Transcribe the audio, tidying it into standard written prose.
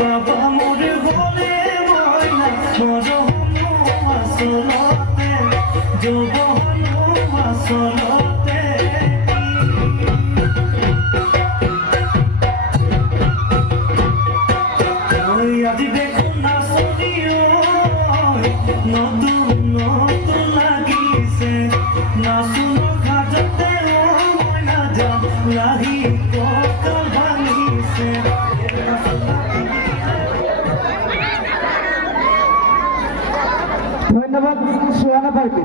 বাবা মোর হলে ময়না মরহম আসলতে যৌবন আসলতে আজি দেখুন না শুনিও নতুন নতুন লাগিছে না শুনো খাজতে ময়না যা লাহি ককাল ভাঙিছে ধন্যবাদ সুহানা পার্টি।